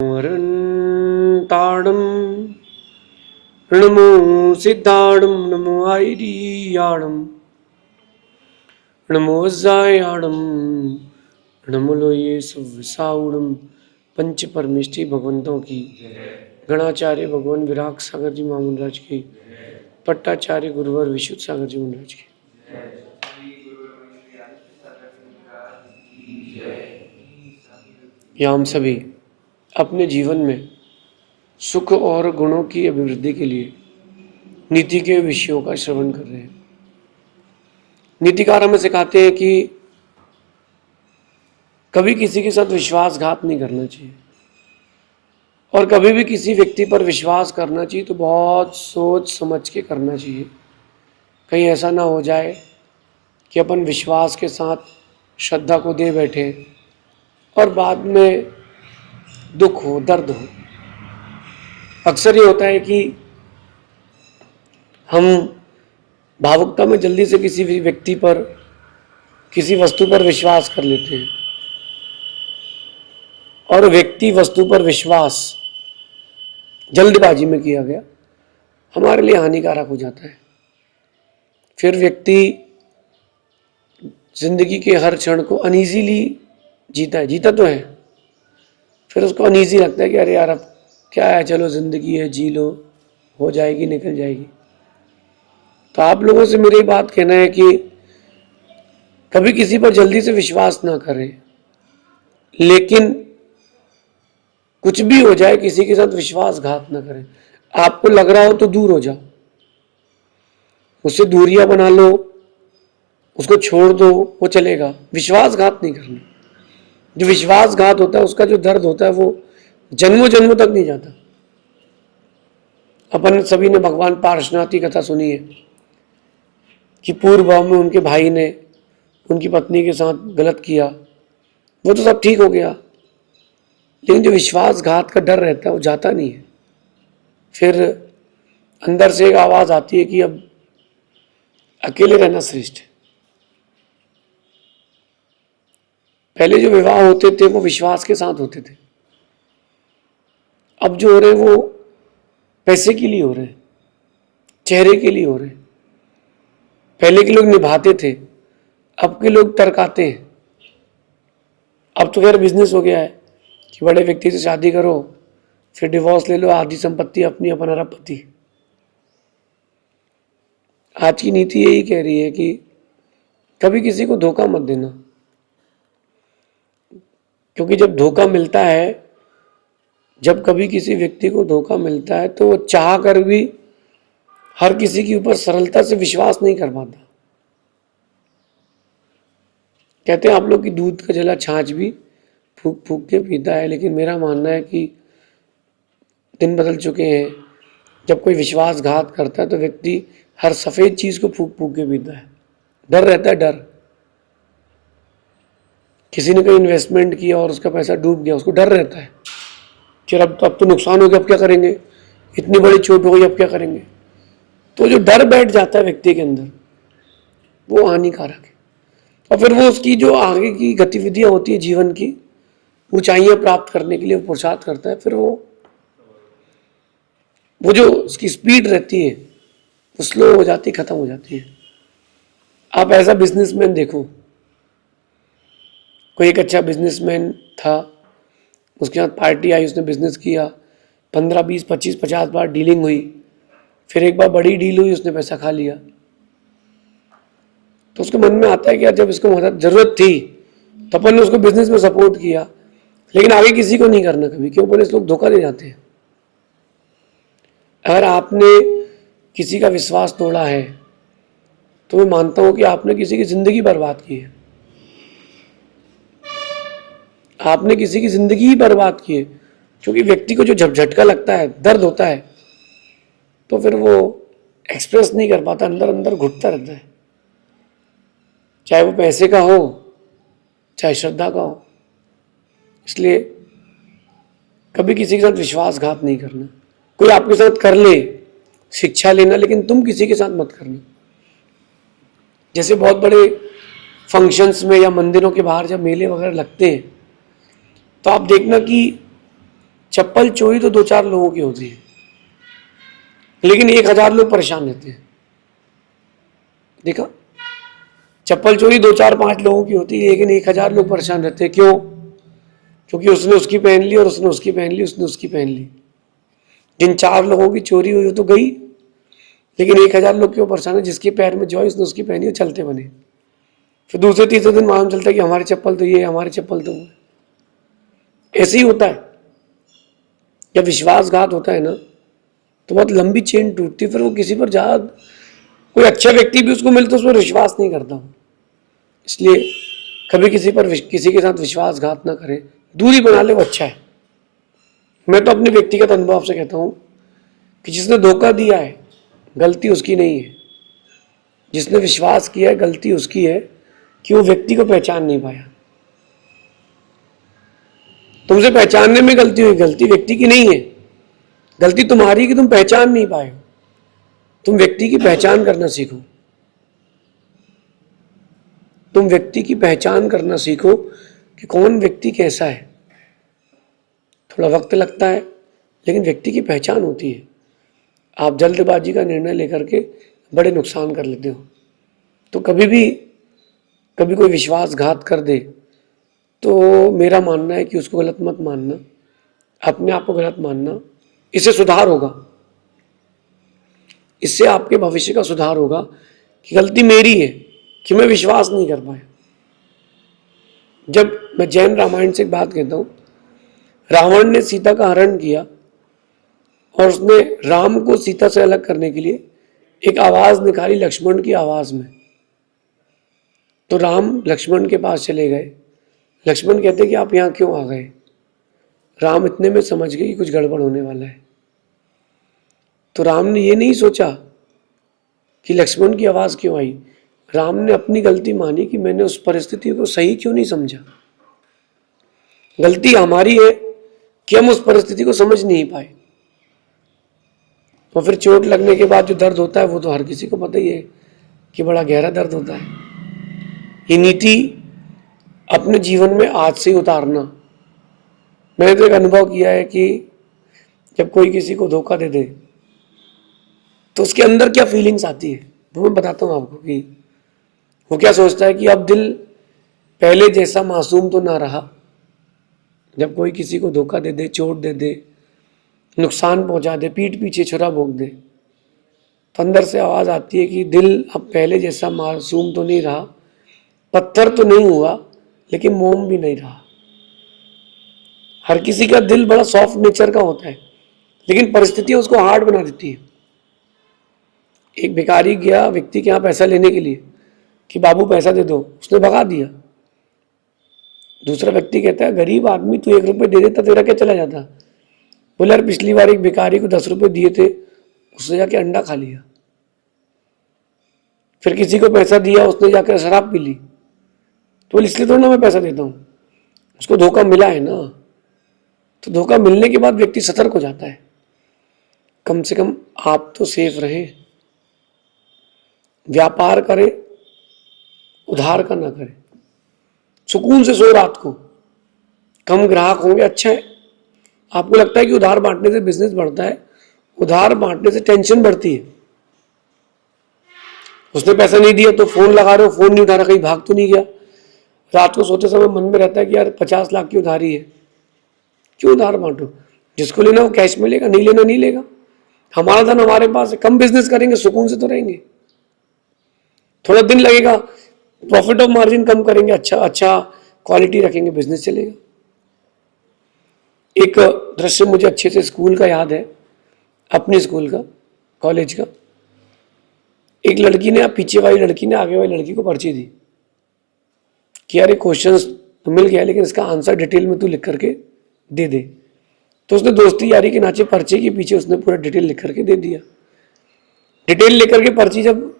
ताड़म नमो सिद्धाड़म नमो आयरियाड़म नमो जायाड़म नमो लोये सुविसाउड़म। पंच परमेष्टि भगवंतों की, गणाचार्य भगवान विराग सागर जी महामुंडराज की, पट्टाचार्य गुरुवर विशुद्ध सागर जी महाराज की। यहाँ हम सभी अपने जीवन में सुख और गुणों की अभिवृद्धि के लिए नीति के विषयों का श्रवण कर रहे हैं। नीतिकार हमें सिखाते हैं कि कभी किसी के साथ विश्वासघात नहीं करना चाहिए और कभी भी किसी व्यक्ति पर विश्वास करना चाहिए तो बहुत सोच समझ के करना चाहिए। कहीं ऐसा ना हो जाए कि अपन विश्वास के साथ श्रद्धा को दे बैठे और बाद में दुख हो, दर्द हो। अक्सर ये होता है कि हम भावुकता में जल्दी से किसी भी व्यक्ति पर, किसी वस्तु पर विश्वास कर लेते हैं और व्यक्ति वस्तु पर विश्वास जल्दबाजी में किया गया हमारे लिए हानिकारक हो जाता है। फिर व्यक्ति जिंदगी के हर क्षण को अनईजीली जीता तो है, फिर उसको अनईजी लगता है कि अरे यार अब क्या है, चलो जिंदगी है, जी लो, हो जाएगी, निकल जाएगी। तो आप लोगों से मेरी बात कहना है कि कभी किसी पर जल्दी से विश्वास ना करें, लेकिन कुछ भी हो जाए किसी के साथ विश्वासघात ना करें। आपको लग रहा हो तो दूर हो जाओ, उससे दूरियां बना लो, उसको छोड़ दो, वो चलेगा। विश्वासघात नहीं करना। जो विश्वासघात होता है उसका जो दर्द होता है वो जन्मों जन्मों तक नहीं जाता। अपन सभी ने भगवान पार्श्वनाथ की कथा सुनी है कि पूर्व भाव में उनके भाई ने उनकी पत्नी के साथ गलत किया, वो तो सब ठीक हो गया, लेकिन जो विश्वासघात का डर रहता है वो जाता नहीं है। फिर अंदर से एक आवाज आती है कि अब अकेले रहना श्रेष्ठ है। पहले जो विवाह होते थे वो विश्वास के साथ होते थे, अब जो हो रहे हैं वो पैसे के लिए हो रहे हैं, चेहरे के लिए हो रहे हैं। पहले के लोग निभाते थे, अब के लोग टरकाते हैं। अब तो खैर बिजनेस हो गया है कि बड़े व्यक्ति से शादी करो, फिर डिवोर्स ले लो, आधी संपत्ति अपनी, अपन अरबपति। आज की नीति यही कह रही है कि कभी किसी को धोखा मत देना, क्योंकि जब धोखा मिलता है, जब कभी किसी व्यक्ति को धोखा मिलता है तो वो चाह कर भी हर किसी के ऊपर सरलता से विश्वास नहीं कर पाता। कहते हैं आप लोग की दूध का जला छाछ भी फूक फूक के पीता है, लेकिन मेरा मानना है कि दिन बदल चुके हैं। जब कोई विश्वासघात करता है तो व्यक्ति हर सफेद चीज को फूक फूक के पीता है। डर रहता है, डर। किसी ने कोई इन्वेस्टमेंट किया और उसका पैसा डूब गया, उसको डर रहता है कि अब तो नुकसान हो गया, अब क्या करेंगे, इतनी बड़ी चोट हो गई, अब क्या करेंगे। तो जो डर बैठ जाता है व्यक्ति के अंदर वो हानिकारक है। और फिर वो उसकी जो आगे की गतिविधियां होती है, जीवन की ऊंचाइयां प्राप्त करने के लिए पुरुषार्थ करता है, फिर वो जो उसकी स्पीड रहती है वो स्लो हो जाती है, खत्म हो जाती है। आप ऐसा बिजनेसमैन देखो, कोई एक अच्छा बिजनेसमैन था, उसके साथ पार्टी आई, उसने बिजनेस किया, 15 20 25 50 बार डीलिंग हुई, फिर एक बार बड़ी डील हुई, उसने पैसा खा लिया। तो उसके मन में आता है कि यार जब इसको मदद जरूरत थी तो अपन ने उसको बिजनेस में सपोर्ट किया, लेकिन आगे किसी को नहीं करना कभी। क्यों? बोले लोग धोखा दे जाते हैं। अगर आपने किसी का विश्वास तोड़ा है तो मैं मानता हूं कि आपने किसी की जिंदगी बर्बाद की है। आपने किसी की जिंदगी ही बर्बाद की है, क्योंकि व्यक्ति को जो झटका लगता है, दर्द होता है, तो फिर वो एक्सप्रेस नहीं कर पाता, अंदर अंदर घुटता रहता है, चाहे वो पैसे का हो चाहे श्रद्धा का हो। इसलिए कभी किसी के साथ विश्वासघात नहीं करना। कोई आपके साथ कर ले, शिक्षा लेना, लेकिन तुम किसी के साथ मत करना। जैसे बहुत बड़े फंक्शंस में या मंदिरों के बाहर जब मेले वगैरह लगते हैं तो आप देखना कि चप्पल चोरी तो 2-4 लोगों की होती है, लेकिन 1000 लोग परेशान रहते हैं। देखा, चप्पल चोरी 2-4-5 लोगों की होती है, लेकिन 1000 लोग परेशान रहते हैं। क्यों? क्योंकि उसने उसकी पहन ली और उसने उसकी पहन ली, उसने उसकी पहन ली। जिन 4 लोगों की चोरी हुई वो तो गई, लेकिन 1000 लोग क्यों परेशान है? जिसके पैर में जो है उसने उसकी पहनी, वो चलते बने। फिर दूसरे तीसरे दिन मालूम चलता है कि हमारी चप्पल तो ये, हमारी चप्पल तो वो। ऐसे ही होता है। जब विश्वासघात होता है ना, तो बहुत लंबी चेन टूटती है। फिर वो किसी पर ज्यादा, कोई अच्छा व्यक्ति भी उसको मिलता है, उस पर विश्वास नहीं करता। इसलिए कभी किसी पर किसी के साथ विश्वासघात ना करें, दूरी बना ले, वो अच्छा है। मैं तो अपने व्यक्तिगत अनुभव से कहता हूं कि जिसने धोखा दिया है, गलती उसकी नहीं है। जिसने विश्वास किया है, गलती उसकी है कि वो व्यक्ति को पहचान नहीं पाया। तुमसे पहचानने में गलती हुई, गलती व्यक्ति की नहीं है। गलती तुम्हारी कि तुम पहचान नहीं पाए। तुम व्यक्ति की पहचान करना सीखो। तुम व्यक्ति की पहचान करना सीखो कि कौन व्यक्ति कैसा है। थोड़ा वक्त लगता है, लेकिन व्यक्ति की पहचान होती है। आप जल्दबाजी का निर्णय लेकर के बड़े नुकसान कर लेते हो। तो कभी कोई विश्वासघात कर दे, तो मेरा मानना है कि उसको गलत मत मानना, अपने आप को गलत मानना। इससे सुधार होगा, इससे आपके भविष्य का सुधार होगा कि गलती मेरी है कि मैं विश्वास नहीं कर पाया। जब मैं जैन रामायण से एक बात कहता हूं, रावण ने सीता का हरण किया और उसने राम को सीता से अलग करने के लिए एक आवाज निकाली, लक्ष्मण की आवाज में। तो राम लक्ष्मण के पास चले गए। लक्ष्मण कहते कि आप यहां क्यों आ गए? राम इतने में समझ गए कि कुछ गड़बड़ होने वाला है। तो राम ने ये नहीं सोचा कि लक्ष्मण की आवाज क्यों आई। राम ने अपनी गलती मानी कि मैंने उस परिस्थिति को सही क्यों नहीं समझा। गलती हमारी है कि हम उस परिस्थिति को समझ नहीं पाए। तो फिर चोट लगने के बाद जो दर्द होता है, वो तो हर किसी को पता ही है कि बड़ा गहरा दर्द होता है। ये नीति अपने जीवन में आज से ही उतारना। मैंने तो एक अनुभव किया है कि जब कोई किसी को धोखा दे दे तो उसके अंदर क्या फीलिंग्स आती है, वो मैं बताता हूँ आपको। कि वो क्या सोचता है कि अब दिल पहले जैसा मासूम तो ना रहा। जब कोई किसी को धोखा दे दे, चोट दे दे, नुकसान पहुंचा दे, पीठ पीछे छुरा भोंक दे, तो अंदर से आवाज आती है कि दिल अब पहले जैसा मासूम तो नहीं रहा, पत्थर तो नहीं हुआ, लेकिन मोम भी नहीं रहा। हर किसी का दिल बड़ा सॉफ्ट नेचर का होता है, लेकिन परिस्थितियां उसको हार्ड बना देती है। एक भिखारी गया व्यक्ति के यहाँ पैसा लेने के लिए कि बाबू पैसा दे दो, उसने भगा दिया। दूसरा व्यक्ति कहता है गरीब आदमी, तू 1 रुपये दे देता, तेरा क्या चला जाता। बोले यार पिछली बार एक भिखारी को 10 रुपये दिए थे, उसने जाके अंडा खा लिया। फिर किसी को पैसा दिया, उसने जाकर शराब पी ली। तो बोले इसलिए थोड़ा ना मैं पैसा देता हूँ, उसको धोखा मिला है ना। तो धोखा मिलने के बाद व्यक्ति सतर्क हो जाता है। कम से कम आप तो सेफ रहे। व्यापार करे, उधार का ना करे। सुकून से सो रात को, कम ग्राहक होंगे, अच्छा है। आपको लगता है कि उधार बांटने से बिजनेस बढ़ता है, उधार बांटने से टेंशन बढ़ती है। उसने पैसा नहीं दिया तो फोन लगा रहे हो, फोन नहीं उठा रहा, कहीं भाग तो नहीं गया। रात को सोते समय मन में रहता है कि यार 50 लाख की उधारी है, क्यों उधार बांटो। जिसको लेना वो कैश में लेगा, नहीं लेना नहीं लेगा। हमारा धन हमारे पास है, कम बिजनेस करेंगे, सुकून से तो रहेंगे। थोड़ा दिन लगेगा, प्रॉफिट ऑफ मार्जिन कम करेंगे, अच्छा क्वालिटी रखेंगे, बिजनेस चलेगा। एक दृश्य मुझे अच्छे से स्कूल का याद है, अपने स्कूल का, कॉलेज का। एक लड़की ने, पीछे वाली लड़की ने आगे वाली लड़की को पर्ची दी कि यार ये क्वेश्चन तो मिल गया, लेकिन इसका आंसर डिटेल में तू लिख करके दे दे। तो उसने दोस्ती यारी के नाचे पर्चे के पीछे उसने पूरा डिटेल लिख करके दे दिया। डिटेल लेकर के पर्ची जब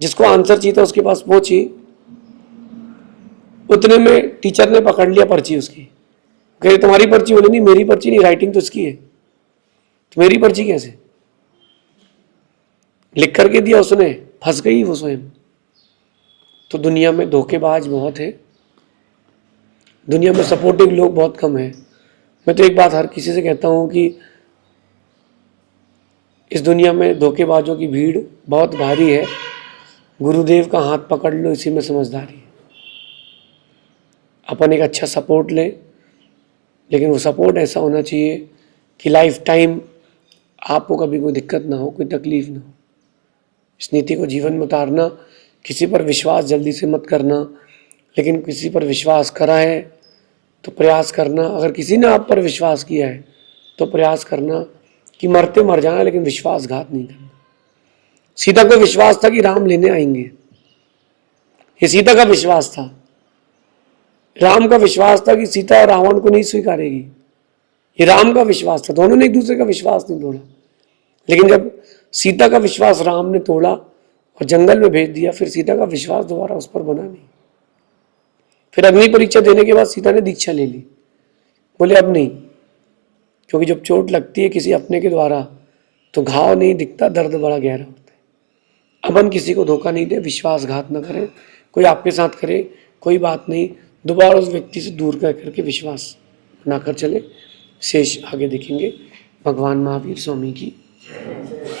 जिसको आंसर चाहिए था उसके पास पहुंची, उतने में टीचर ने पकड़ लिया पर्ची उसकी। कह तुम्हारी पर्ची? बोले नहीं मेरी पर्ची नहीं, राइटिंग तो इसकी है। तो मेरी पर्ची कैसे? लिख करके दिया उसने, फंस गई वो स्वयं। तो दुनिया में धोखेबाज बहुत है, दुनिया में सपोर्टिव लोग बहुत कम है। मैं तो एक बात हर किसी से कहता हूँ कि इस दुनिया में धोखेबाजों की भीड़ बहुत भारी है, गुरुदेव का हाथ पकड़ लो, इसी में समझदारी है। अपन एक अच्छा सपोर्ट लें, लेकिन वो सपोर्ट ऐसा होना चाहिए कि लाइफ टाइम आपको कभी कोई दिक्कत ना हो, कोई तकलीफ ना हो। इस नीति को जीवन में उतारना, किसी पर विश्वास जल्दी से मत करना, लेकिन किसी पर विश्वास करा है तो प्रयास करना, अगर किसी ने आप पर विश्वास किया है तो प्रयास करना कि मरते मर जाना, लेकिन विश्वासघात नहीं करना। सीता को विश्वास था कि राम लेने आएंगे, ये सीता का विश्वास था। राम का विश्वास था कि सीता रावण को नहीं स्वीकारेगी, ये राम का विश्वास था। दोनों ने एक दूसरे का विश्वास नहीं तोड़ा, लेकिन जब सीता का विश्वास राम ने तोड़ा और जंगल में भेज दिया, फिर सीता का विश्वास दोबारा उस पर बना नहीं। फिर अग्नि परीक्षा देने के बाद सीता ने दीक्षा ले ली, बोले अब नहीं, क्योंकि जब चोट लगती है किसी अपने के द्वारा तो घाव नहीं दिखता, दर्द बड़ा गहरा होता है। अपन किसी को धोखा नहीं दे, विश्वासघात न करें। कोई आपके साथ करे कोई बात नहीं, दोबारा उस व्यक्ति से दूर कर करके विश्वास बनाकर चले। शेष आगे देखेंगे। भगवान महावीर स्वामी की